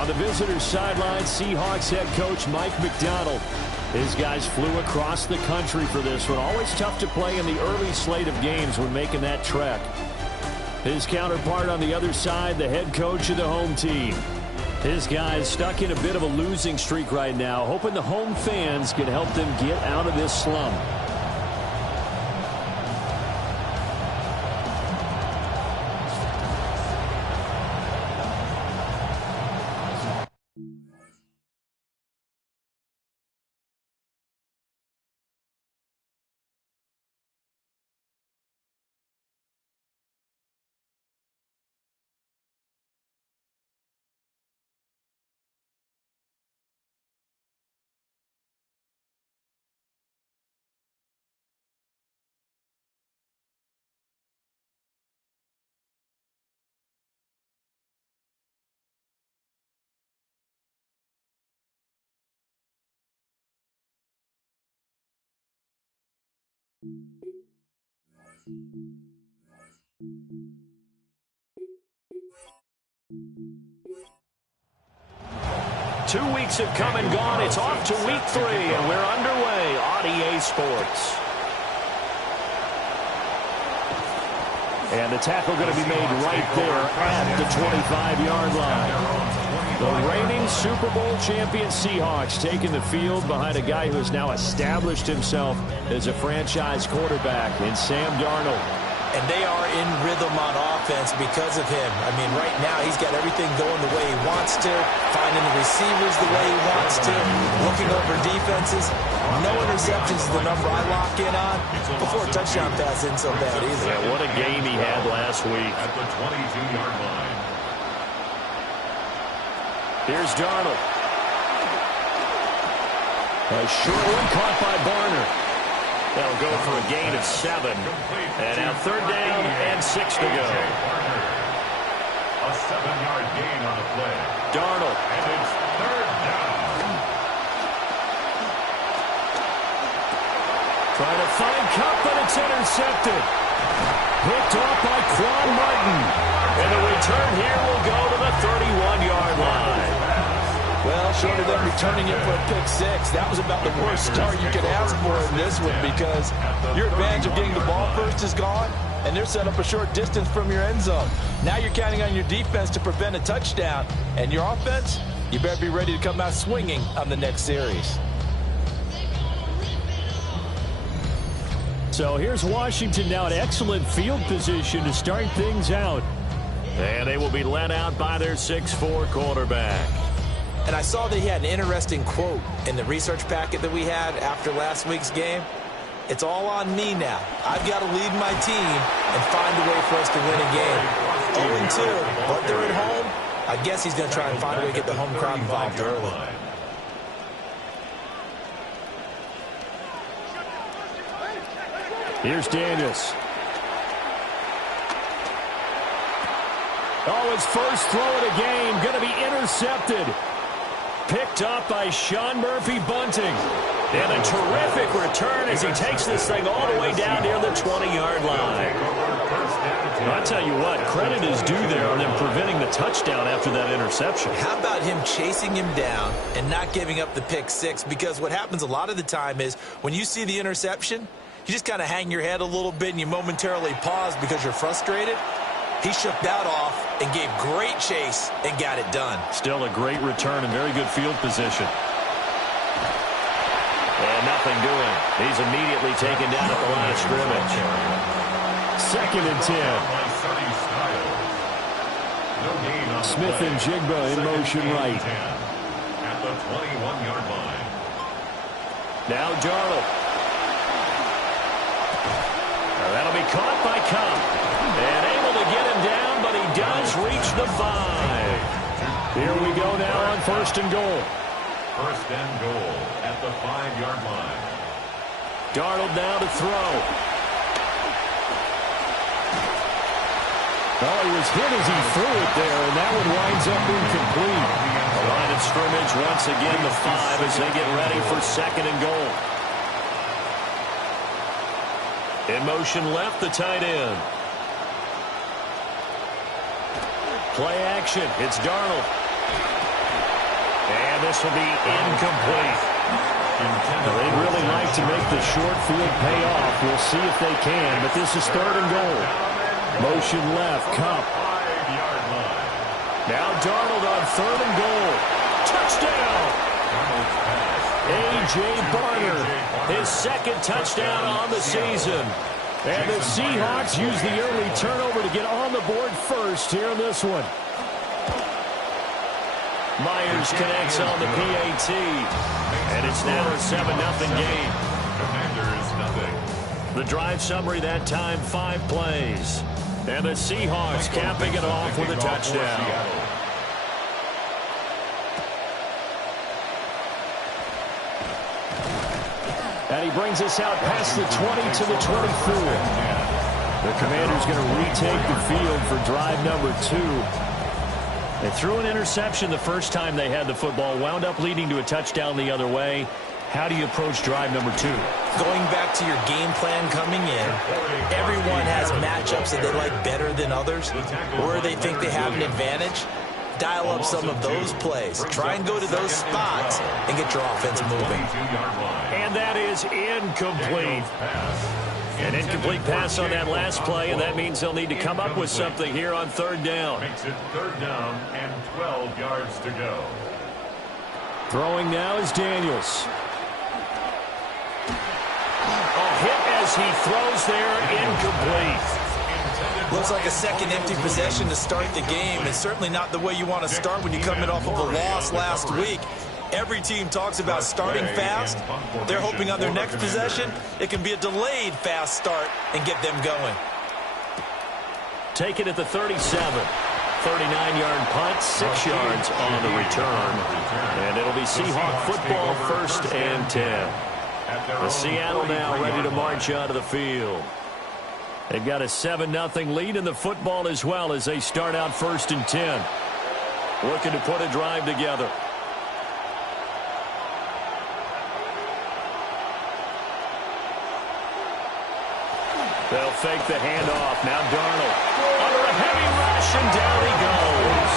On the visitors' sideline, Seahawks head coach Mike McDonald. His guys flew across the country for this one. Always tough to play in the early slate of games when making that trek. His counterpart on the other side, the head coach of the home team. His guys stuck in a bit of a losing streak right now, hoping the home fans can help them get out of this slump. Two weeks have come and gone. It's off to week 3, and we're underway on EA Sports. And the tackle going to be made right there at the 25-yard line. The reigning Super Bowl champion Seahawks taking the field behind a guy who has now established himself as a franchise quarterback in Sam Darnold. And they are in rhythm on offense because of him. I mean, right now he's got everything going the way he wants to, finding the receivers the way he wants to, looking over defenses. No interceptions is the number I lock in on. Before a touchdown pass isn't so bad either. Yeah, what a game he had last week. At the 22-yard line. Here's Darnold. A short one caught by Barner. They'll go for a gain of 7. And now 3rd down and 6 to go. A 7-yard gain on the play. Darnold. And it's 3rd down. Trying to find Cup, but it's intercepted. Picked off by Quan Martin. And the return here will go to the 31-yard line. Well, short of them returning it for a pick 6, that was about the worst start you could ask for in this one because your advantage of getting the ball first is gone, and they're set up a short distance from your end zone. Now you're counting on your defense to prevent a touchdown, and your offense, you better be ready to come out swinging on the next series. So here's Washington now in excellent field position to start things out. And they will be led out by their 6'4 quarterback. And I saw that he had an interesting quote in the research packet that we had after last week's game. It's all on me now. I've got to lead my team and find a way for us to win a game. 0-2, but they're at home. I guess he's going to try and find a way to get the home crowd involved early. Here's Daniels. Oh, his first throw of the game going to be intercepted. Picked up by Sean Murphy-Bunting. And a terrific return as he takes this thing all the way down near the 20-yard line. I'll tell you what, credit is due there on them preventing the touchdown after that interception. How about him chasing him down and not giving up the pick 6? Because what happens a lot of the time is when you see the interception, you just kind of hang your head a little bit and you momentarily pause because you're frustrated. He shook that off and gave great chase and got it done. Still a great return and very good field position. And nothing doing. He's immediately taken down at the line of scrimmage. 2nd and 10. Smith and Jigba in motion right. At the 21-yard line. Now Darnold. That'll be caught by Cup. And able to get him down, but he does reach the 5. Here we go now on 1st and goal. 1st and goal at the 5-yard line. Darnold now to throw. Oh, he was hit as he threw it there, and that one winds up incomplete. The line of scrimmage once again the 5 as they get ready for 2nd and goal. In motion left, the tight end. Play action. It's Darnold. And this will be incomplete. They'd really like to make the short field pay off. We'll see if they can, but this is 3rd and goal. Motion left, Cup. Now Darnold on 3rd and goal. Touchdown! A.J. Barner, his 2nd touchdown on the season. And the Seahawks use the early turnover to get on the board first here in this one. Myers connects on the PAT. And it's now a 7-0 game. The drive summary that time, 5 plays. And the Seahawks capping it off with a touchdown. And he brings us out past the 20 to the 24. The Commanders going to retake the field for drive number 2. They threw an interception the first time they had the football, wound up leading to a touchdown the other way. How do you approach drive number 2? Going back to your game plan coming in, everyone has matchups that they like better than others, or they think they have an advantage. Dial up some of those plays. Try and go to those spots and get your offense moving. And that is incomplete. An incomplete pass on that last play, and that means they'll need to come up with something here on 3rd down. Makes it 3rd down and 12 yards to go. Throwing now is Daniels. A hit as he throws there, incomplete. Looks like a second empty possession to start the game. It's certainly not the way you want to start when you come in off of a loss last week. Every team talks about starting fast. They're hoping on their next possession, it can be a delayed fast start and get them going. Take it at the 37. 39-yard punt, 6 yards on the return. And it'll be Seahawk football, 1st and 10. The Seattle now ready to march out of the field. They've got a 7-0 lead in the football as well as they start out 1st and 10. Looking to put a drive together. They'll fake the handoff. Now Darnold under a heavy rush, and down he goes.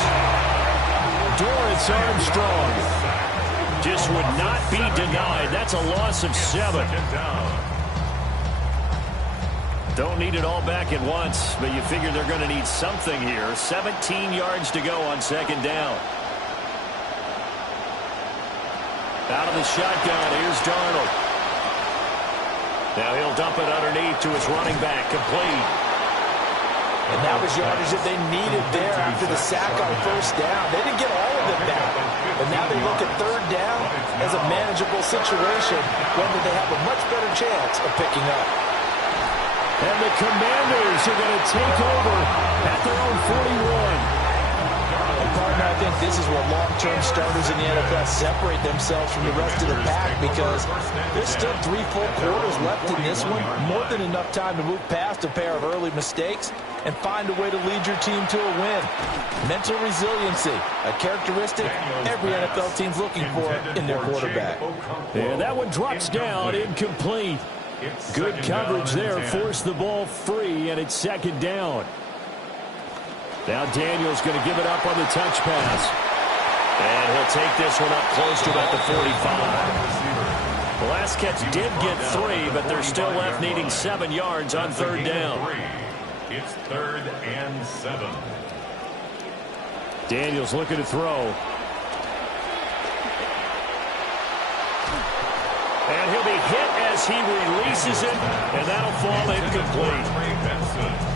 Dorrance Armstrong just would not be denied. That's a loss of 7. Don't need it all back at once, but you figure they're going to need something here. 17 yards to go on 2nd down. Out of the shotgun, here's Darnold. Now he'll dump it underneath to his running back, complete. And that was yardage that they needed there after the sack on 1st down. They didn't get all of it back. But now they look at 3rd down as a manageable situation, one that they have a much better chance of picking up. And the Commanders are going to take over at their own 41. And partner, I think this is where long-term starters in the NFL separate themselves from the rest of the pack, because there's still 3 full quarters left in this one. More than enough time to move past a pair of early mistakes and find a way to lead your team to a win. Mental resiliency, a characteristic every NFL team's looking for in their quarterback. And that one drops down, incomplete. Good coverage there, forced the ball free, and it's 2nd down. Now Daniels going to give it up on the touch pass. And he'll take this one up close to about the 45. The last catch did get 3, but they're still left needing 7 yards on 3rd down. It's 3rd and 7. Daniels looking to throw. And he'll be hit as he releases it, and that'll fall incomplete.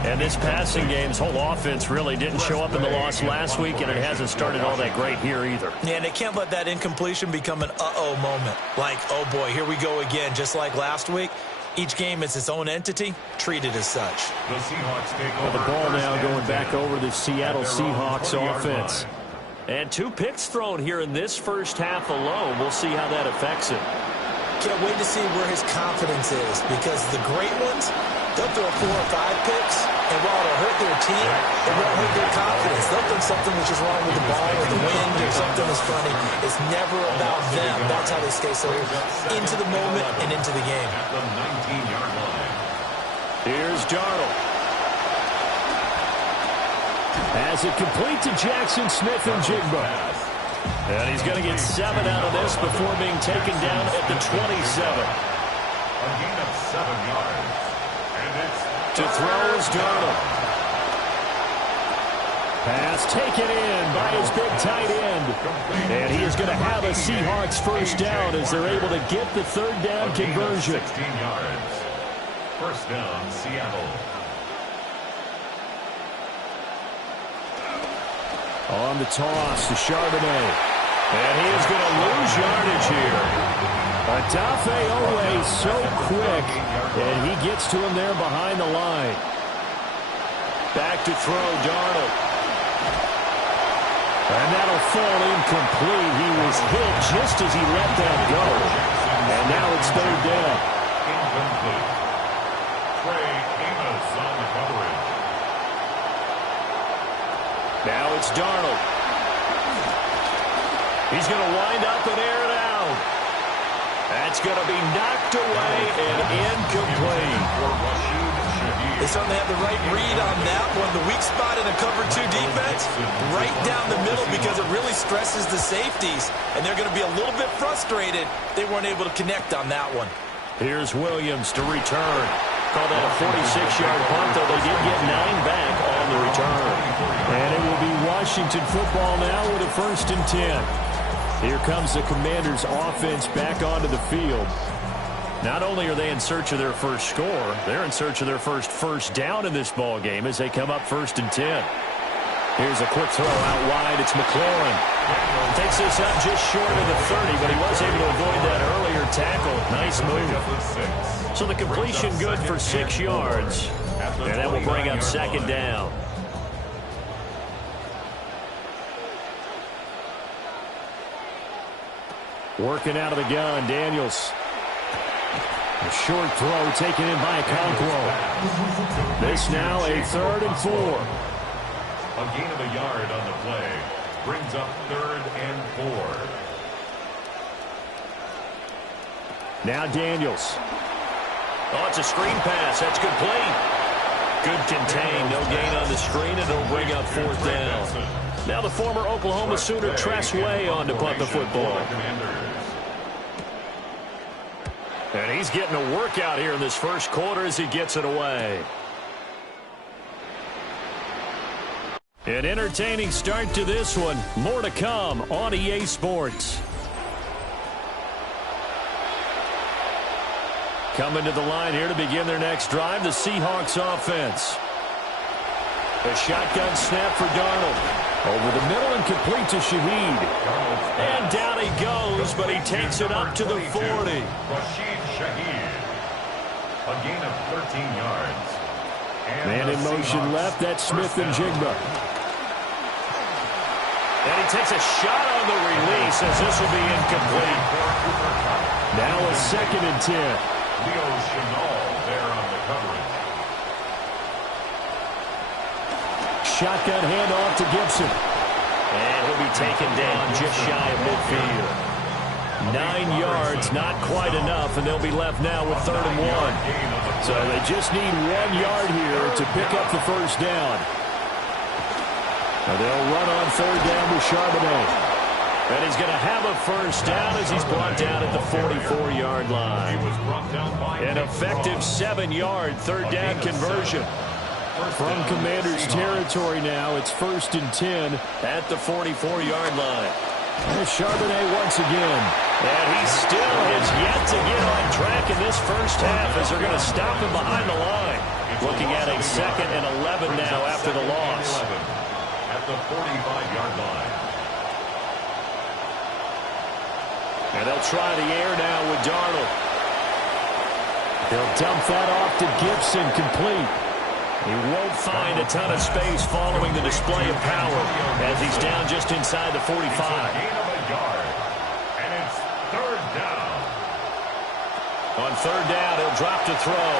And this passing game's whole offense really didn't show up in the loss last week, and it hasn't started all that great here either. Yeah, and they can't let that incompletion become an uh-oh moment. Like, oh boy, here we go again, just like last week. Each game is its own entity, treated as such. The Seahawks take over. The ball now going back over the Seattle Seahawks offense. And 2 picks thrown here in this first half alone. We'll see how that affects him. Can't wait to see where his confidence is, because the great ones, they'll throw 4 or 5 picks, and while it'll hurt their team, it won't hurt their confidence. They'll think something was just wrong with the ball or the wind or something was funny. It's never about them. That's how they stay so into the moment and into the game. At the 19-yard line. Here's Darnold. As it complete to Jackson Smith and Jigba. And he's going to get 7 out of this before being taken down at the 27. A gain of 7 yards. And it's to throw is Darnold. Pass taken in by his big tight end. And he is going to have a Seahawks first down as they're able to get the third down conversion. 16 yards. First down, Seattle. On the toss to Charbonnet. And he is going to lose yardage here. Odafe Oweh so quick, and he gets to him there behind the line. Back to throw, Darnold. And that'll fall incomplete. He was hit just as he let that go. And now it's third down. Incomplete. Trey Amos on the coverage. Now it's Darnold. He's going to wind up and air it out. That's going to be knocked away and incomplete. They certainly have the right read on that one. The weak spot in a cover 2 defense, right down the middle because it really stresses the safeties. And they're going to be a little bit frustrated they weren't able to connect on that one. Here's Williams to return. Call that a 46-yard punt, though they did get 9 back on the return. And it will be Washington football now with a 1st and 10. Here comes the Commanders' offense back onto the field. Not only are they in search of their first score, they're in search of their first down in this ball game as they come up 1st and 10. Here's a quick throw out wide. It's McLaurin. Takes this out just short of the 30, but he was able to avoid that earlier tackle. Nice move. So the completion good for 6 yards, and that will bring up 2nd down. Working out of the gun, Daniels. A short throw taken in by Okonkwo. This now a 3rd and 4. A gain of a yard on the play. Brings up 3rd and 4. Now Daniels. Oh, it's a screen pass. That's complete. Good contain. No gain on the screen, and it'll bring up 4th down. Now the former Oklahoma Sooner Tress Way on to punt the football. And he's getting a workout here in this first quarter as he gets it away. An entertaining start to this one. More to come on EA Sports. Coming to the line here to begin their next drive, the Seahawks offense. A shotgun snap for Darnold. Over the middle and complete to Shaheed. And down he goes, but he takes it up to the 40. Rashid Shaheed. A gain of 13 yards. Man in motion left. That's Smith and Jigba. And he takes a shot on the release as this will be incomplete. Now a 2nd and 10. Leo Chenal there on the coverage. Shotgun handoff to Gibson. And he'll be taken down just shy of midfield. 9 yards, not quite enough, and they'll be left now with 3rd and 1. So they just need 1 yard here to pick up the first down. Now they'll run on 3rd down with Charbonnet. And he's going to have a first down as he's brought down at the 44-yard line. An effective 7-yard 3rd down conversion. From Commanders territory now, it's 1st and 10 at the 44-yard line. There's Charbonnet once again. And he still has yet to get on track in this first half as they're going to stop him behind the line. Looking at a 2nd and 11 now after the loss. At the 45-yard line. And they'll try the air now with Darnold. They'll dump that off to Gibson, complete. He won't find a ton of space following the display of power as he's down just inside the 45. Gain of a yard. And it's 3rd down. On 3rd down, he'll drop to throw.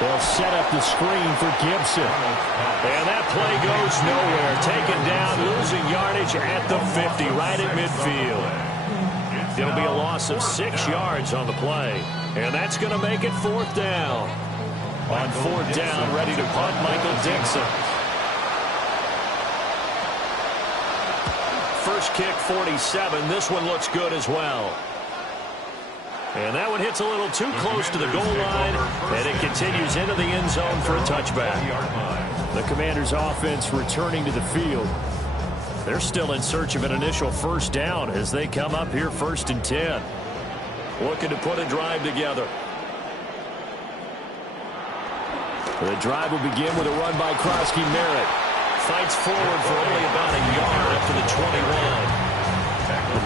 They'll set up the screen for Gibson. And that play goes nowhere. Taken down, losing yardage at the 50, right at midfield. It'll be a loss of 6 yards on the play. And that's going to make it 4th down. On 4th down, ready to punt, Michael Dixon. first kick 47. This one looks good as well. And that one hits a little too close to the goal line, and it continues into the end zone for a touchback. The Commanders' offense returning to the field. They're still in search of an initial first down as they come up here 1st and 10. Looking to put a drive together. The drive will begin with a run by Krosky Merritt. Fights forward for only about a yard up to the 21.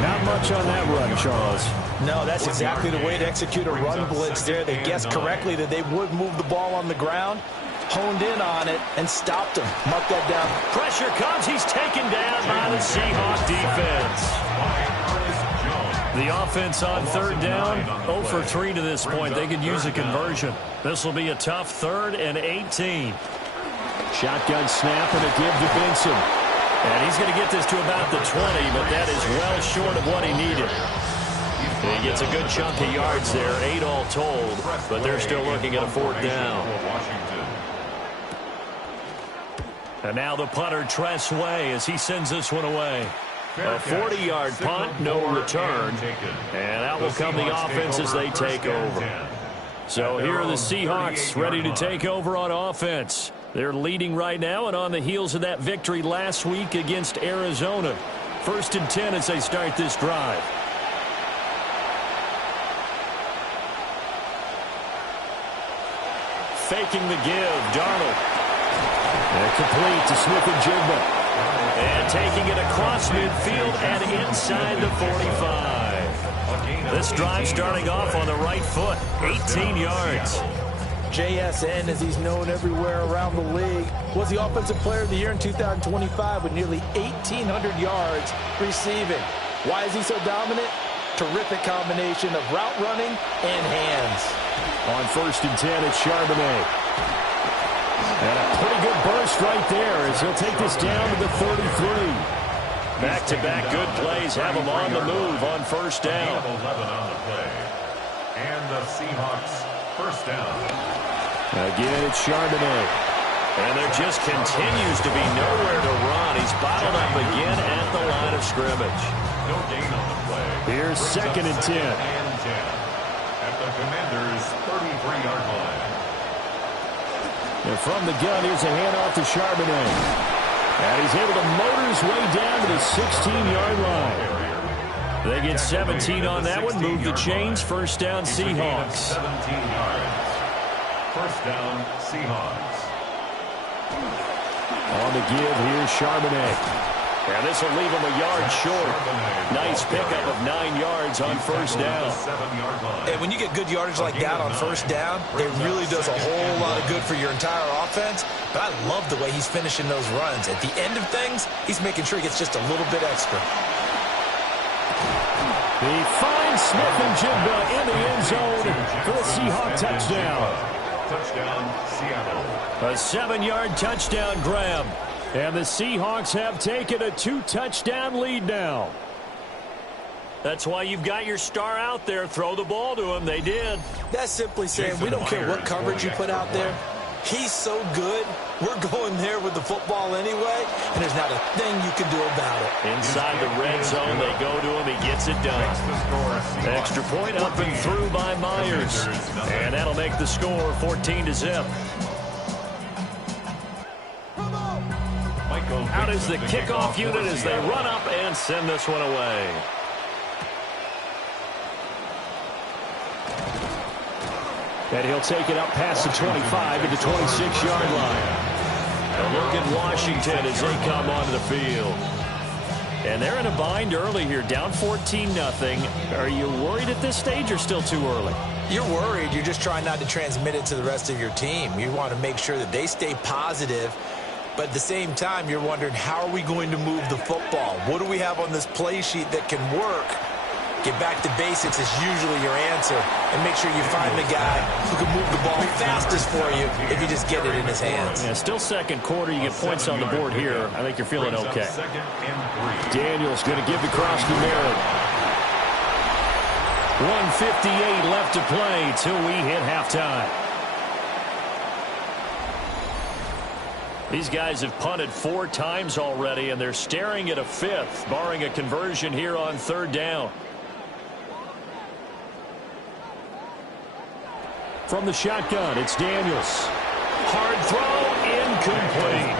Not much on that run, Charles. No, that's exactly the way to execute a run blitz there. They guessed correctly that they would move the ball on the ground, honed in on it, and stopped him. Mark that down. Pressure comes. He's taken down by the Seahawks defense. The offense on 3rd down, 0 for 3 to this point. They could use a conversion. This will be a tough 3rd and 18. Shotgun snap and a give to Benson. And he's going to get this to about the 20, but that is well short of what he needed. He gets a good chunk of yards there, 8 all told, but they're still looking at a 4th down. And now the punter, Tress Way, as he sends this one away. A 40-yard punt, no return, and out will come the offense as they take over. So here are the Seahawks ready to take over on offense. They're leading right now and on the heels of that victory last week against Arizona. 1st and 10 as they start this drive. Faking the give, Darnold. And complete to Smith-Njigba. And taking it across midfield and inside the 45. This drive starting off on the right foot, 18 yards. JSN, as he's known everywhere around the league, was the Offensive Player of the Year in 2025 with nearly 1,800 yards receiving. Why is he so dominant? Terrific combination of route running and hands. On 1st and 10, it's Charbonnet. And a pretty good burst right there as he'll take this down to the 33. Back-to-back good plays have him on the move on 1st down. 11 on the play. And the Seahawks 1st down. Again, it's Charbonnet. And there just continues to be nowhere to run. He's bottled up again at the line of scrimmage. No gain on the play. Here's 2nd and 10. At the Commanders' 33-yard line. And from the gun, here's a handoff to Charbonnet. And he's able to motor his way down to the 16-yard line. They get 17 on that one. Move the chains. 1st down, Seahawks. 17 yards. 1st down, Seahawks. On the give, here's Charbonnet. And this will leave him a yard short. Nice pickup of 9 yards on 1st down. And when you get good yardage like that on 1st down, it really does a whole lot of good for your entire offense. But I love the way he's finishing those runs. At the end of things, he's making sure he gets just a little bit extra. He finds Smith-Njigba in the end zone for the Seahawk touchdown. Touchdown, Seattle. A 7-yard touchdown grab. And the Seahawks have taken a 2-touchdown lead now. That's why you've got your star out there. Throw the ball to him. They did. That's simply saying we don't care what coverage you put out there. He's so good. We're going there with the football anyway, and there's not a thing you can do about it. Inside the red zone, they go to him. He gets it done. Extra point up and through by Myers. And that'll make the score 14-0. Out is the kickoff unit as they run up and send this one away. And he'll take it up past the 25 to the 26-yard line. A look at Washington as they come onto the field. And they're in a bind early here, down 14-0. Are you worried at this stage or still too early? You're worried. You're just trying not to transmit it to the rest of your team. You want to make sure that they stay positive. But at the same time, you're wondering, how are we going to move the football? What do we have on this play sheet that can work? Get back to basics is usually your answer. And make sure you find the guy who can move the ball fastest for you if you just get it in his hands. Yeah, still second quarter. You get points on the board here. I think you're feeling okay. Daniels going to give to Krosky Merritt. 1:58 left to play till we hit halftime. These guys have punted 4 times already, and they're staring at a 5th, barring a conversion here on 3rd down. From the shotgun, it's Daniels. Hard throw, incomplete.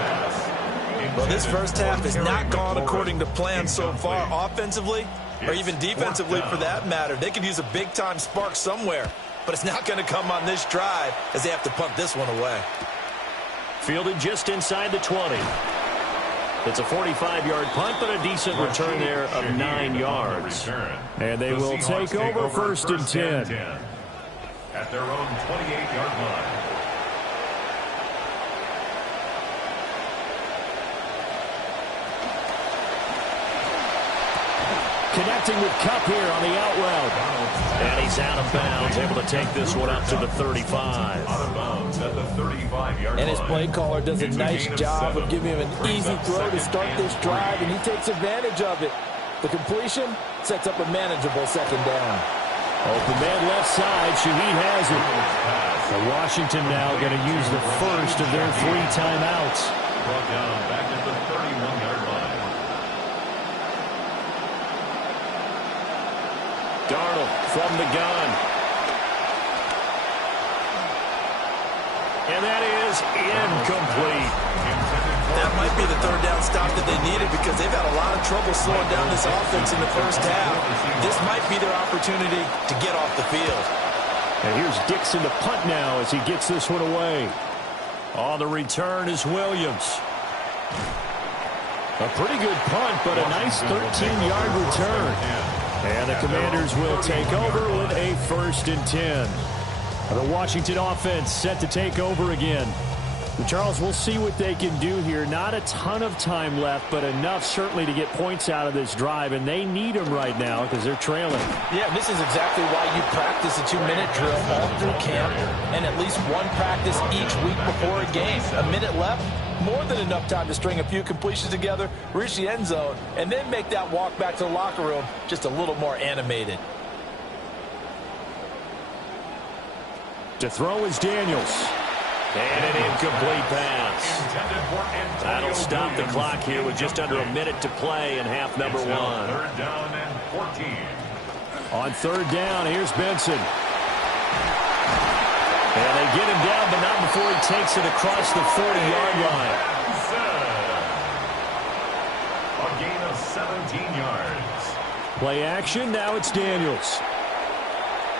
Well, this first half has not gone according to plan so far offensively or even defensively for that matter. They could use a big-time spark somewhere, but it's not going to come on this drive as they have to punt this one away. Fielded just inside the 20. It's a 45-yard punt, but a decent return there of 9 yards. And they will take over 1st and 10. At their own 28-yard line. Connecting with Kupp here on the out route. And he's out of bounds, able to take this one up to the 35. Out of bounds at the 35-yard line. And his play caller does a nice job of giving him an easy throw to start this drive, and he takes advantage of it. The completion sets up a manageable 2nd down. Open man left side. Shaheed has it. So Washington now going to use the first of their 3 timeouts. Brought down back at the 31-yard line. Darnold from the gun. And that is incomplete. That might be the 3rd down stop that they needed because they've had a lot of trouble slowing down this offense in the first half. This might be their opportunity to get off the field. And here's Dixon to punt now as he gets this one away. On the return is Williams. A pretty good punt, but a nice 13-yard return. And the Commanders will take over with a 1st and 10. The Washington offense set to take over again. Charles, we'll see what they can do here. Not a ton of time left, but enough certainly to get points out of this drive, and they need them right now because they're trailing. Yeah, this is exactly why you practice a 2-minute drill all through camp and at least one practice each week before a game. A minute left, more than enough time to string a few completions together, reach the end zone, and then make that walk back to the locker room just a little more animated. To throw is Daniels. And an incomplete pass. That'll stop the clock here with just under a minute to play in half number 1. 3rd down and 14. On 3rd down, here's Benson. And they get him down, but not before he takes it across the 40-yard line. A gain of 17 yards. Play action, now it's Daniels.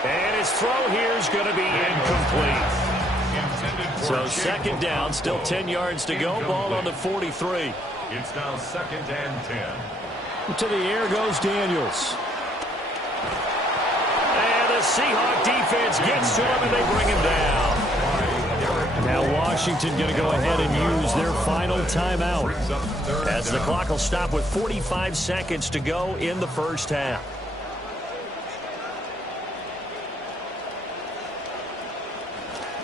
And his throw here is going to be incomplete. So 2nd down, still 10 yards to go. Ball on the 43. It's now 2nd and 10. To the air goes Daniels. And the Seahawk defense gets to him, and they bring him down. Now Washington going to go ahead and use their final timeout, as the clock will stop with 45 seconds to go in the first half.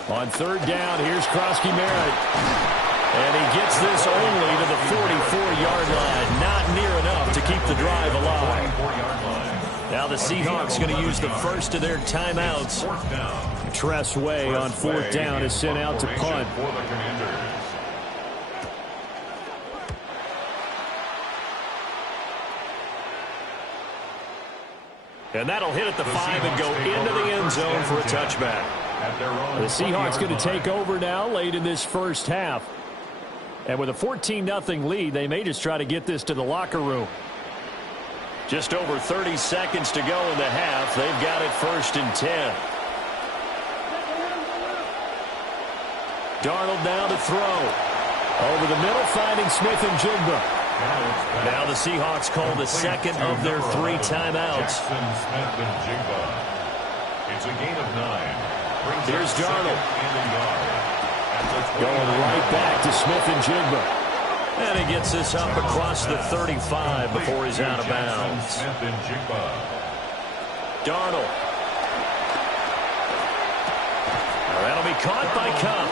On 3rd down, here's Krosky-Merritt. And he gets this only to the 44-yard line. Not near enough to keep the drive alive. Now the Seahawks going to use the first of their timeouts. Tress Way on 4th down is sent out to punt. And that'll hit at the 5 and go into the end zone for a touchback. The Seahawks going to take over now late in this first half. And with a 14-0 lead, they may just try to get this to the locker room. Just over 30 seconds to go in the half. They've got it 1st and 10. Darnold now to throw. Over the middle, finding Smith and Jigba. Now the Seahawks call the 2nd of their 3 timeouts. It's a gain of 9. Here's Darnold. Going right back to Smith and Jigba. And he gets this up across the 35 before he's out of bounds. Darnold. That'll be caught by Kupp.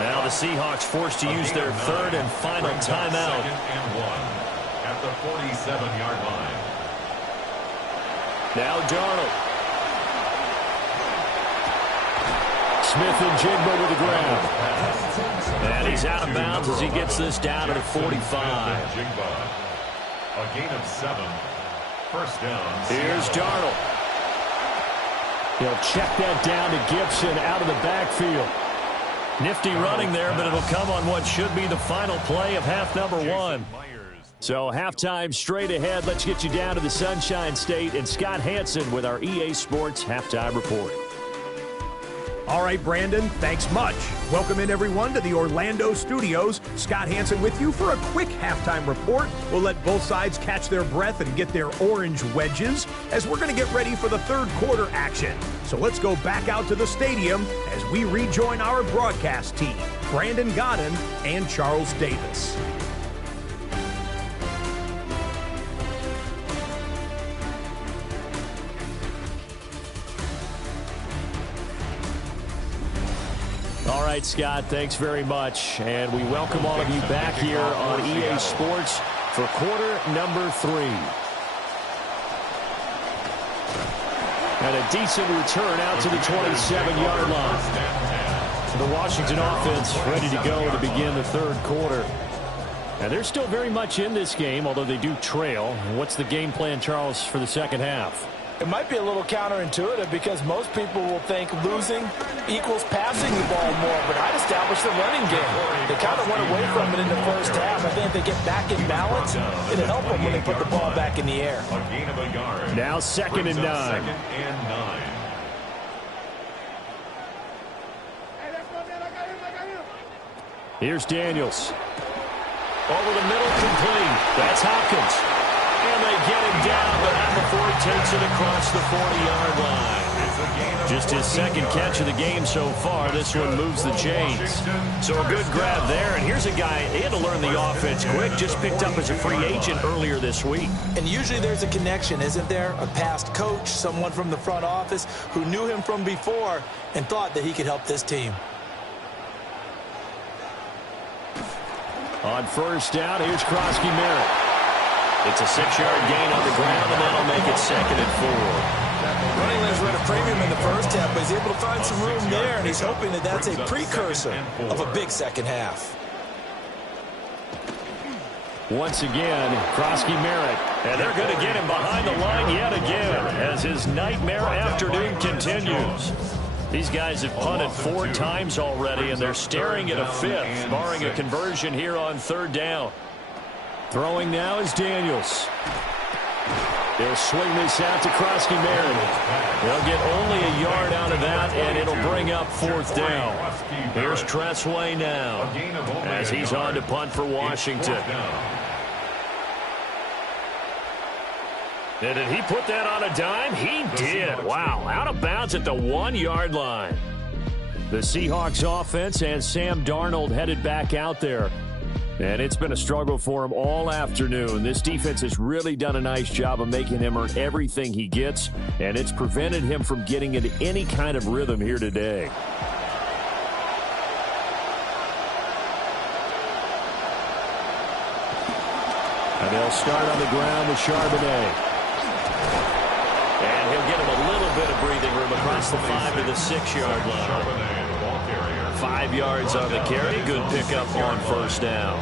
Now the Seahawks forced to use their 3rd and final timeout. At the 47-yard line. Now Darnold. Smith and Jigba with the grab. And he's out of bounds as he gets this down to the 45. A gain of 7. First down. Here's Darnold. He'll check that down to Gibson out of the backfield. Nifty running there, but it'll come on what should be the final play of half number 1. So halftime straight ahead. Let's get you down to the Sunshine State and Scott Hansen with our EA Sports Halftime Report. All right, Brandon, thanks much. Welcome in, everyone, to the Orlando studios. Scott Hansen with you for a quick halftime report. We'll let both sides catch their breath and get their orange wedges as we're going to get ready for the third quarter action. So let's go back out to the stadium as we rejoin our broadcast team, Brandon Godden and Charles Davis. All right, Scott, thanks very much. And we welcome all of you back here on EA Sports for quarter number 3. And a decent return out to the 27-yard line. The Washington offense ready to go to begin the third quarter. And they're still very much in this game, although they do trail. What's the game plan, Charles, for the second half? It might be a little counterintuitive because most people will think losing equals passing the ball more, but I'd establish the running game. They kind of went away from it in the first half. I think if they get back in balance, it'll help them when they put the ball back in the air. A gain of a yard. Now second and 9. Second and 9. Here's Daniels. Over the middle, complete. That's Hopkins. And they get him down, but not before he takes it across the 40-yard line. Just his second catch of the game so far. This one moves the chains. So a good grab there. And here's a guy, he had to learn the offense quick, just picked up as a free agent earlier this week. And usually there's a connection, isn't there? A past coach, someone from the front office who knew him from before and thought that he could help this team. On first down, here's Krosky Merritt. It's a 6-yard gain on the ground, and that'll make it second and 4. Running lanes were at a premium in the first half, but he's able to find some room there, and he's hoping that that's a precursor of a big second half. Once again, Krosky Merritt. And they're going to get him behind the line yet again as his nightmare afternoon continues. These guys have punted 4 times already, and they're staring at a 5th, barring a conversion here on third down. Throwing now is Daniels. They'll swing this out to Krosky Merritt. They'll get only a yard out of that, and it'll bring up fourth down. Here's Tressway now as he's on to punt for Washington. And did he put that on a dime? He did. Wow, out of bounds at the 1-yard line. The Seahawks offense and Sam Darnold headed back out there. And it's been a struggle for him all afternoon. This defense has really done a nice job of making him earn everything he gets, and it's prevented him from getting into any kind of rhythm here today. And they'll start on the ground with Charbonnet. And he'll get him a little bit of breathing room across the 5 to the 6-yard line. 5 yards on the carry. Good pickup on first down.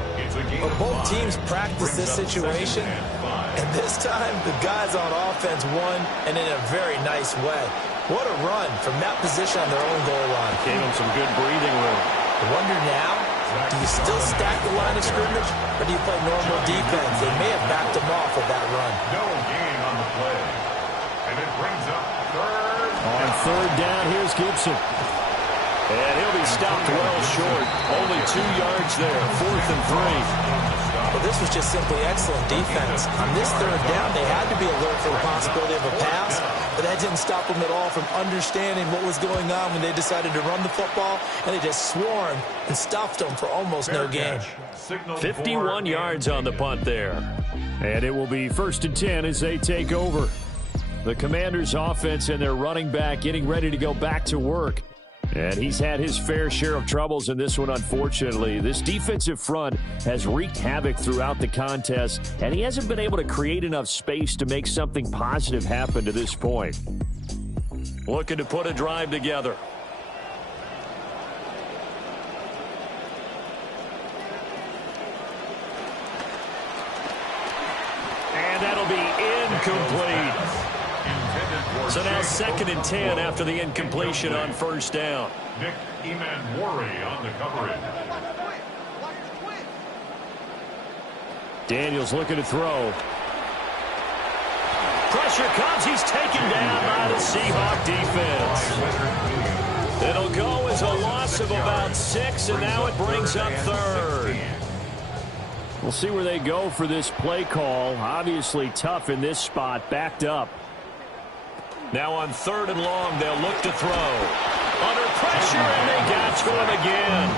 But both teams practice this situation, and this time the guys on offense won, and in a very nice way. What a run from that position on their own goal line. Gave him some good breathing room. I wonder now, do you still stack the line of scrimmage, or do you play normal defense? They may have backed him off with that run. No gain on the play. And it brings up third. On third down, here's Gibson. And he'll be stopped well short. Only 2 yards there. 4th and 3. Well, this was just simply excellent defense. On this third down, they had to be alert for the possibility of a pass, but that didn't stop them at all from understanding what was going on when they decided to run the football, and they just swarmed and stuffed them for almost no gain. 51 yards on the punt there. And it will be 1st and 10 as they take over. The Commanders' offense and their running back getting ready to go back to work. And he's had his fair share of troubles in this one, unfortunately. This defensive front has wreaked havoc throughout the contest, and he hasn't been able to create enough space to make something positive happen to this point. Looking to put a drive together. incomplete. So now 2nd and 10 after the incompletion on first down. Nick Emanwari on the coverage. Daniels looking to throw. Pressure comes. He's taken down by the Seahawk defense. It'll go as a loss of about 6, and now it brings up 3rd. We'll see where they go for this play call. Obviously tough in this spot, backed up. Now on 3rd and long, they'll look to throw. Under pressure, and they got to him again.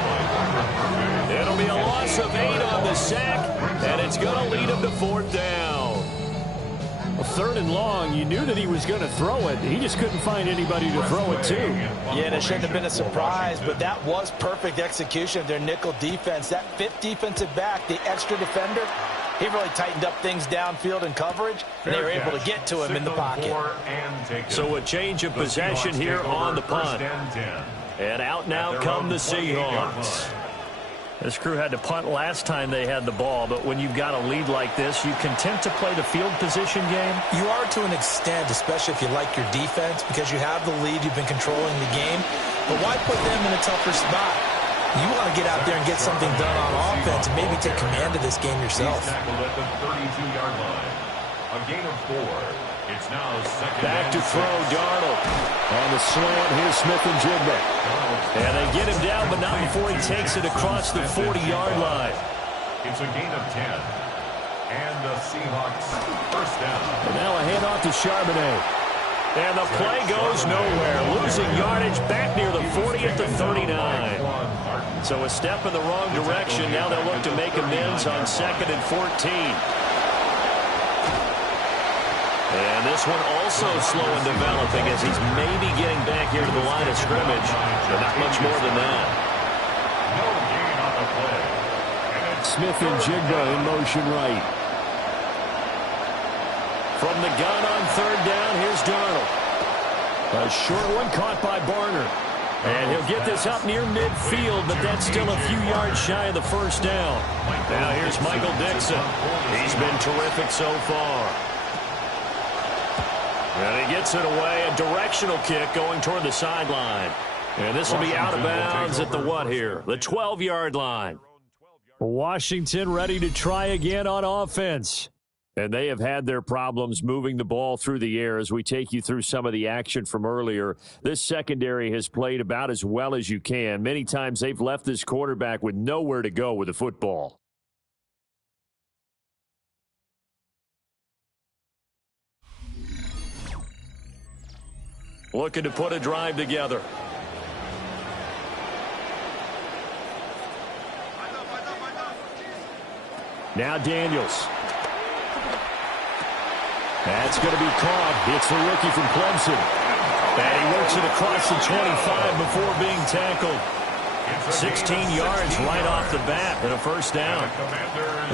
It'll be a loss of 8 on the sack, and it's going to lead him to 4th down. Well, 3rd and long, you knew that he was going to throw it. He just couldn't find anybody to throw it to. Yeah, and it shouldn't have been a surprise, but that was perfect execution of their nickel defense. That 5th defensive back, the extra defender, he really tightened up things downfield in coverage, and they were able to get to him in the pocket. So a change of possession here on the punt. And out now come the Seahawks. This crew had to punt last time they had the ball, but when you've got a lead like this, you content to play the field position game? You are to an extent, especially if you like your defense, because you have the lead, you've been controlling the game. But why put them in a tougher spot? You want to get out there and get something done on offense and maybe take command of this game yourself. He's tackled at the 32-yard line. A gain of 4. It's now 2nd Back to and throw, 6. Darnold. On the slant, here's Smith and Jigba. And they get him down, but not before he takes it across the 40-yard line. It's a gain of 10. And the Seahawks first down. And now a handoff to Charbonnet. And the play goes nowhere. Losing yardage back near the 40 at the 39. So a step in the wrong direction. Now they'll look to make amends on 2nd and 14. And this one also slow in developing as he's maybe getting back here to the line of scrimmage, but not much more than that. No gain on the play. Smith and Jigba in motion right. From the gun on 3rd down, here's Darnold. A short one caught by Barner. And he'll get this up near midfield, but that's still a few yards shy of the first down. Now here's Michael Dixon. He's been terrific so far. And he gets it away, a directional kick going toward the sideline. And this will be out of bounds at the what here? The 12-yard line. Washington ready to try again on offense. And they have had their problems moving the ball through the air as we take you through some of the action from earlier. This secondary has played about as well as you can. Many times they've left this quarterback with nowhere to go with the football. Looking to put a drive together. Now Daniels. That's going to be caught. It's the rookie from Clemson. And he works it across the 25 before being tackled. 16 yards right off the bat and a first down.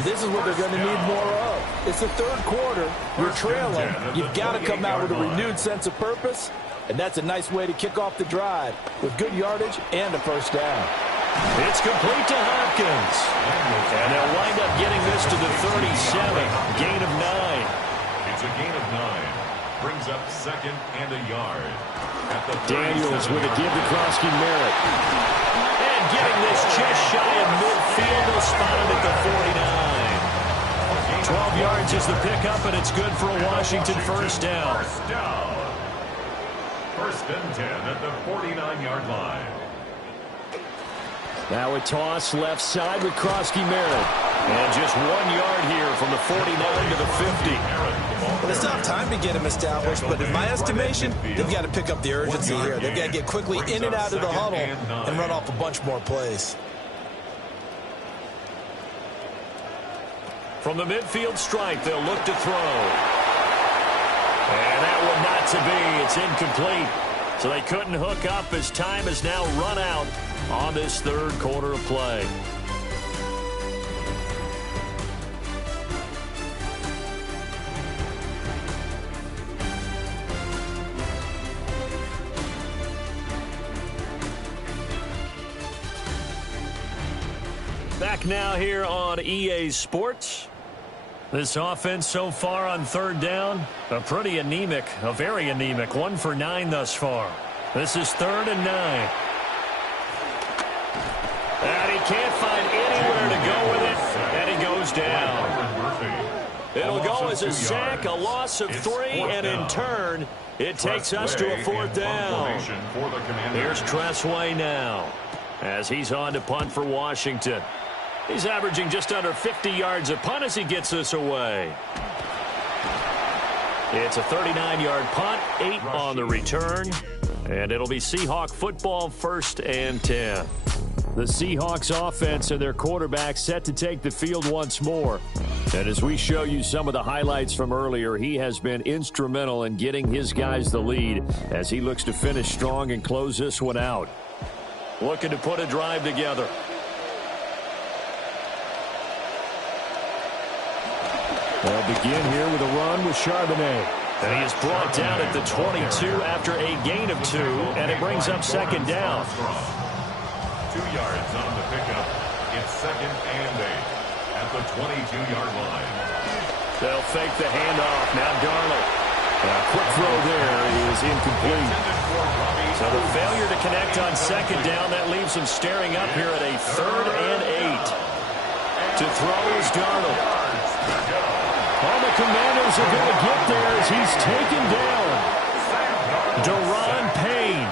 This is what they're going to need more of. It's the 3rd quarter. You're trailing. You've got to come out with a renewed sense of purpose. And that's a nice way to kick off the drive with good yardage and a first down. It's complete to Hopkins. And they'll wind up getting this to the 37. Gain of 9. It's a gain of 9. Brings up 2nd and a yard. At the Daniels with a give to Krosky Merritt. And getting this just shy of midfield. They'll spot him at the 49. 12 yards is the pickup, and it's good for a Washington first down. First and 10 at the 49-yard line. Now a toss left side with Krosky Merritt. And just 1 yard here from the 49 to the 50. Well, it's not time to get him established, but in my estimation, they've got to pick up the urgency here. They've got to get quickly in and out of the huddle and run off a bunch more plays. From the midfield stripe, they'll look to throw. And that one not to be. It's incomplete. So they couldn't hook up as time has now run out on this 3rd quarter of play. Back now here on EA Sports. This offense so far on third down, a very anemic, 1 for 9 thus far. This is 3rd and 9. And he can't find anywhere to go with it, and he goes down. It'll go as a sack, a loss of 3, and in turn, it takes us to a 4th down. Here's Tressway now, as he's on to punt for Washington. He's averaging just under 50 yards a punt as he gets this away. It's a 39-yard punt, 8 on the return, and it'll be Seahawk football, 1st and 10. The Seahawks offense and their quarterback set to take the field once more. And as we show you some of the highlights from earlier, he has been instrumental in getting his guys the lead as he looks to finish strong and close this one out. Looking to put a drive together. They'll begin here with a run with Charbonnet. And he is brought down at the 22 after a gain of 2, and it brings up 2nd down. 2 yards on the pickup. It's 2nd and 8 at the 22-yard line. They'll fake the handoff. Now Darnold. A quick throw there is incomplete. So the failure to connect on 2nd down, that leaves him staring up here at a 3rd and 8. To throw is Darnold. All the Commanders are going to get there as he's taken down. Daron Payne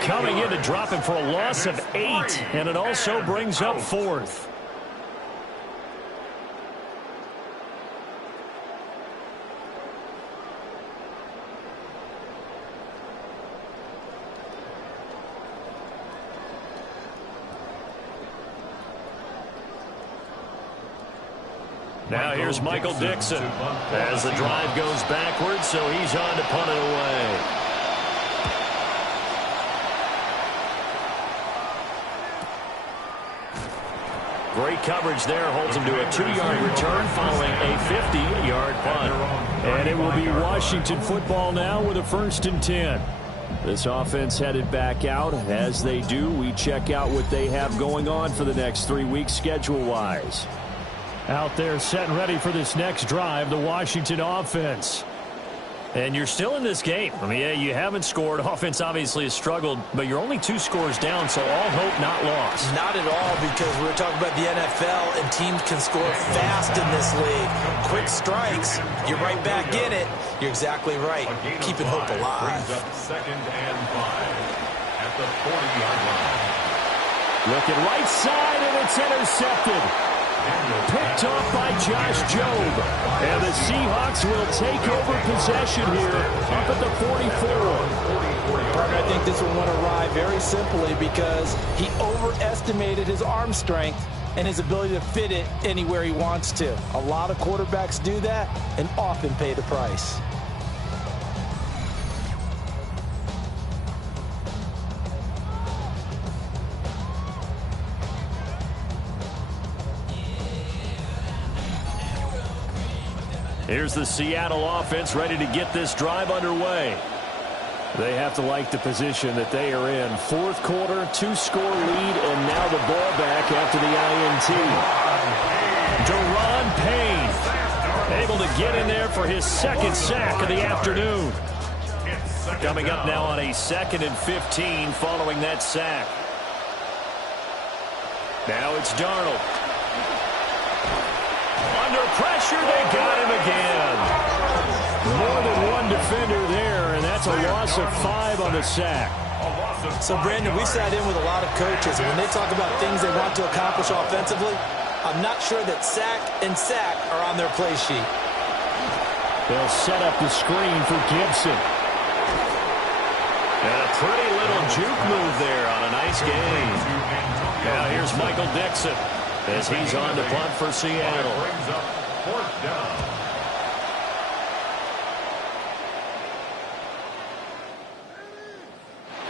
coming in to drop him for a loss of 8, and it also brings up 4th. Now here's Michael Dixon as the drive goes backwards, so he's on to punt it away. Great coverage there, holds him to a 2-yard return following a 50-yard punt. And it will be Washington football now with a 1st and 10. This offense headed back out. As they do, we check out what they have going on for the next 3 weeks schedule-wise. Out there set and ready for this next drive, the Washington offense. And you're still in this game. I mean, yeah, you haven't scored. Offense obviously has struggled, but you're only 2 scores down, so all hope not lost. Not at all, because we're talking about the NFL, and teams can score fast in this league. Quick strikes, you're right back in it. You're exactly right. Keeping hope alive. 2nd and 5 at the 40-yard line. Looking right side, and it's intercepted. Picked off by Josh Jobe. And the Seahawks will take over possession here up at the 44. Parker, I think this one went awry very simply because he overestimated his arm strength and his ability to fit it anywhere he wants to. A lot of quarterbacks do that and often pay the price. Here's the Seattle offense ready to get this drive underway. They have to like the position that they are in. 4th quarter, 2-score lead, and now the ball back after the INT. Daron Payne able to get in there for his 2nd sack of the afternoon. Coming up now on a 2nd and 15 following that sack. Now it's Darnold. Under pressure, they got him again. More than one defender there, and that's a loss of 5 on the sack. So, Brandon, we've sat in with a lot of coaches, and when they talk about things they want to accomplish offensively, I'm not sure that sack and sack are on their play sheet. They'll set up the screen for Gibson. And a pretty little juke move there on a nice game. Now here's Michael Dixon as he's on to punt for Seattle. Brings up 4th down.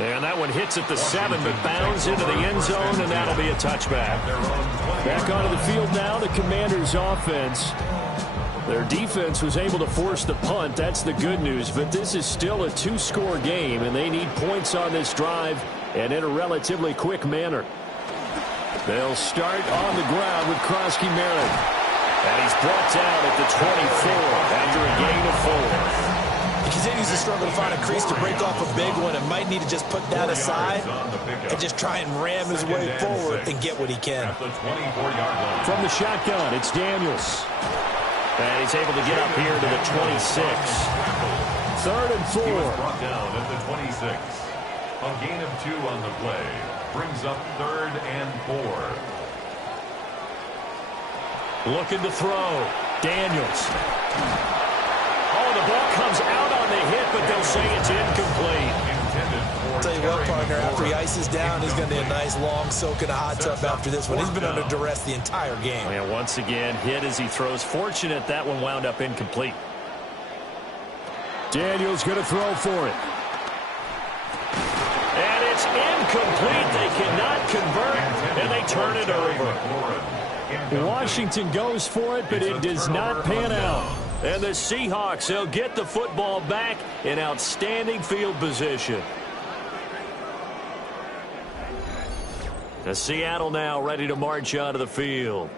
And that one hits at the 7, but bounds into the end zone, and that'll be a touchback. Back onto the field now, the Commanders' offense. Their defense was able to force the punt. That's the good news, but this is still a 2-score game, and they need points on this drive and in a relatively quick manner. They'll start on the ground with Krosky Merritt. And he's brought down at the 24 after a gain of 4. He continues to struggle to find a crease to break off a big one and might need to just put that aside and just try and ram his way forward and get what he can. From the shotgun, it's Daniels. And he's able to get up here to the 26. 3rd and 4. He was brought down at the 26. A gain of 2 on the play. Brings up 3rd and 4. Looking to throw. Daniels. Oh, the ball comes out on the hit, but they'll say it's incomplete. I'll tell you what, partner, after he ices down, he's going to need a nice long soak in a hot tub after this one. He's been under duress the entire game. And once again, hit as he throws. Fortunate that one wound up incomplete. Daniels going to throw for it. And it's incomplete. They cannot convert, and they turn it over. Washington goes for it, but it does not pan out. And the Seahawks, they'll get the football back in outstanding field position. The Seattle now ready to march onto the field.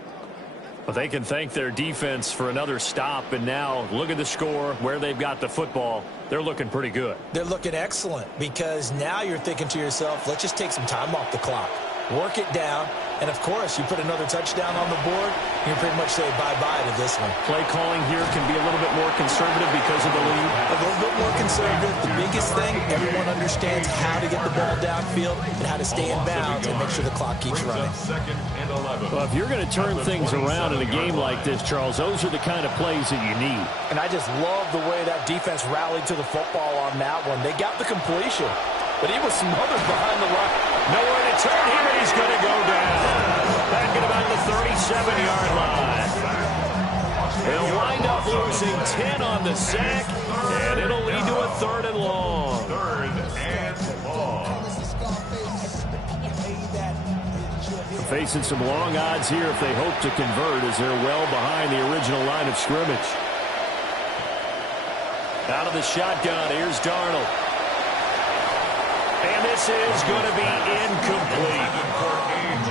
But they can thank their defense for another stop, and now look at the score, where they've got the football. They're looking pretty good. They're looking excellent because now you're thinking to yourself, let's just take some time off the clock. Work it down, and of course, you put another touchdown on the board, you pretty much say bye-bye to this one. Play calling here can be a little bit more conservative because of the lead. A little bit more conservative. The biggest thing, everyone understands how to get the ball downfield and how to stay in bounds and make sure the clock keeps running. Well, if you're going to turn things around in a game like this, Charles, those are the kind of plays that you need. And I just love the way that defense rallied to the football on that one. They got the completion, but he was smothered behind the line. Nowhere to turn here, and he's going to go down. Back at about the 37-yard line. They'll wind up losing 10 on the sack, and it'll lead to a 3rd and long. 3rd and long. Facing some long odds here if they hope to convert, as they're well behind the original line of scrimmage. Out of the shotgun, here's Darnold. And this is going to be incomplete.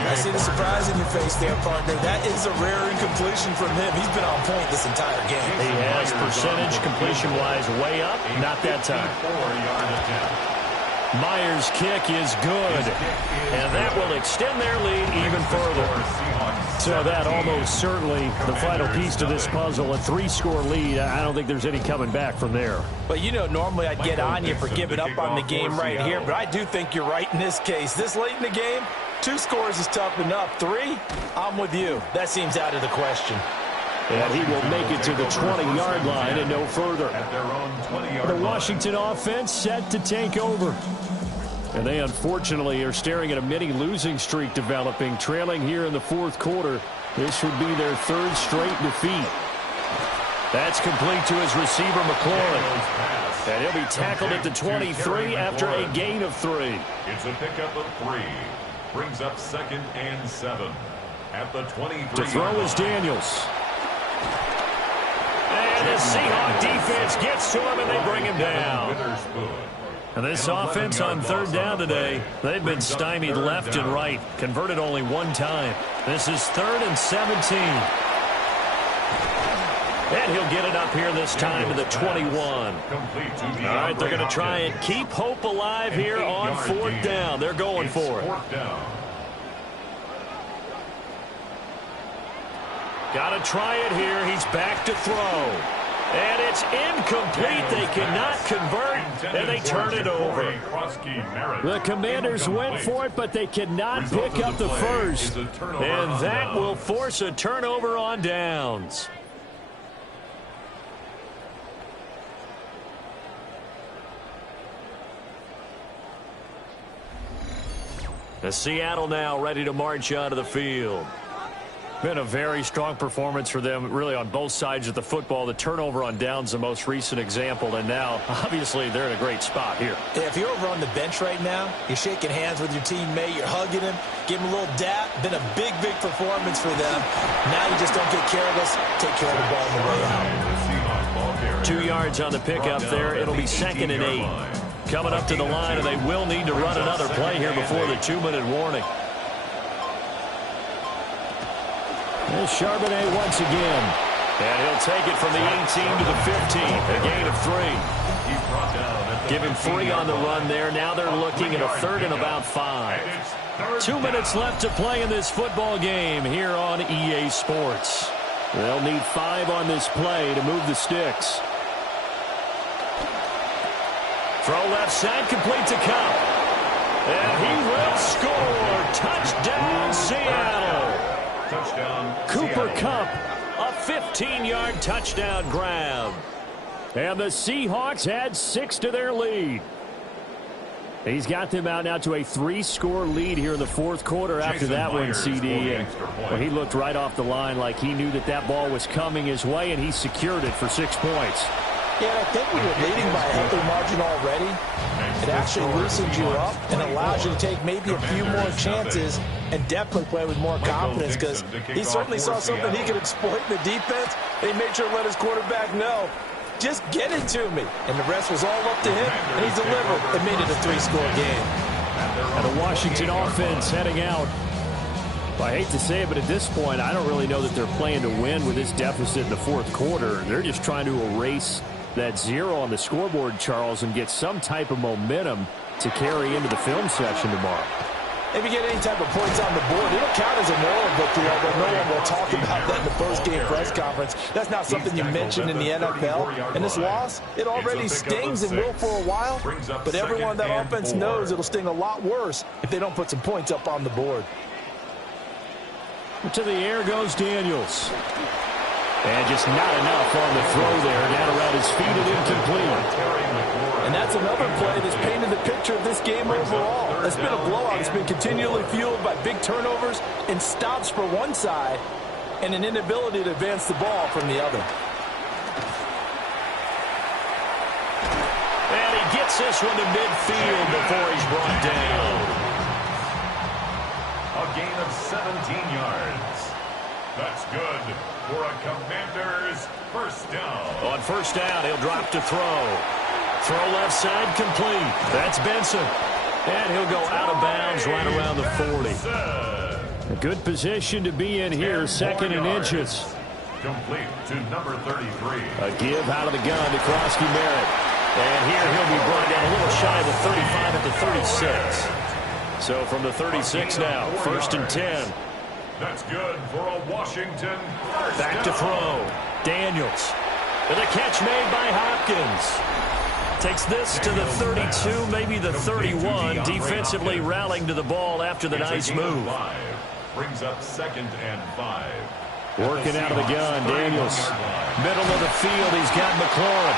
I see the surprise in your face there, partner. That is a rare incompletion from him. He's been on point this entire game. He has percentage completion-wise way up. Not that time. Myers' kick is good. And that will extend their lead even further. So that almost certainly the final piece to this puzzle, a 3-score lead. I don't think there's any coming back from there. But, you know, normally I'd get on you for giving up on the game right here, but I do think you're right in this case. This late in the game, 2 scores is tough enough. 3, I'm with you. That seems out of the question. And he will make it to the 20-yard line and no further. The Washington offense set to take over. And they unfortunately are staring at a mini losing streak developing, trailing here in the 4th quarter. This would be their 3rd straight defeat. That's complete to his receiver, McLaurin. And he'll be tackled at the 23 after a gain of 3. It's a pickup of 3. Brings up 2nd and 7. At the 23. To throw is Daniels. And the Seahawk defense gets to him, and they bring him down. And this offense on 3rd down today, they've been stymied left and right, converted only 1 time. This is 3rd and 17. And he'll get it up here this time to the 21. All right, they're going to try and keep hope alive here on 4th down. They're going for it. Got to try it here. He's back to throw. And it's incomplete. They cannot convert, and they turn it over. The Commanders went for it, but they cannot pick up the first. And that will force a turnover on downs. The Seattle now ready to march onto the field. Been a very strong performance for them, really, on both sides of the football. The turnover on downs, the most recent example, and now, obviously, they're in a great spot here. Yeah, if you're over on the bench right now, you're shaking hands with your teammate, you're hugging him, give him a little dap. Been a big, big performance for them. Now you just don't get careless. Take care of the ball on the way out. 2 yards on the pickup there. It'll be 2nd and 8. Coming up to the line, and they will need to run another play here before the 2-minute warning. There's Charbonnet once again. And he'll take it from the 18 to the 15. A gain of 3. Give him 3 on the run there. Now they're looking at a 3rd and about 5. 2 minutes left to play in this football game here on EA Sports. They'll need 5 on this play to move the sticks. Throw left side, complete to Cup. And he will score. Touchdown, Seattle. Cooper Kupp, a 15-yard touchdown grab. And the Seahawks add 6 to their lead. He's got them out now to a 3-score lead here in the 4th quarter after that one, CD. And well, he looked right off the line like he knew that that ball was coming his way, and he secured it for 6 points. Yeah, I think we were leading by a healthy margin already. It actually loosens you up and allows you to take maybe a few more chances and definitely play with more confidence, because he certainly saw something he could exploit in the defense. He made sure to let his quarterback know, just get it to me. And the rest was all up to him, and he delivered and made it a 3-score game. And the Washington offense heading out. Well, I hate to say it, but at this point, I don't really know that they're playing to win with this deficit in the 4th quarter. They're just trying to erase that 0 on the scoreboard, Charles, and get some type of momentum to carry into the film session tomorrow. If you get any type of points on the board, it'll count as a moral victory, although no one will talk about that in the post-game press conference. That's not something you mentioned in the NFL. And this loss, it already stings and will for a while, but everyone on that offense knows it'll sting a lot worse if they don't put some points up on the board. To the air goes Daniels. And just not enough on the throw there. Down around his feet and incomplete. And that's another play that's painted the picture of this game overall. It's been a blowout. It's been continually fueled by big turnovers and stops for one side and an inability to advance the ball from the other. And he gets this one to midfield before he's brought down. A gain of 17 yards. That's good for a Commander's first down. On first down, he'll drop to throw. Throw left side, complete. That's Benson. And he'll go out of bounds right around the 40. A good position to be in here, 2nd and inches. Complete to number 33. A give out of the gun to Krosky Merritt. And here he'll be brought down a little shy of the 35 at the 36. So from the 36 now, 1st and 10. That's good for a Washington first Back to down. throw. Daniels. And a catch made by Hopkins. Takes this to the 32, maybe the 31. Defensively rallying to the ball after the nice move. Brings up 2nd and 5. Working out of the gun, Daniels. Middle of the field, he's got McLaurin.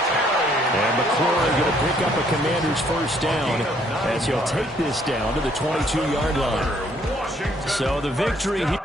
And McLaurin going to pick up a Commander's first down as he'll take this down to the 22-yard line. So the victory here.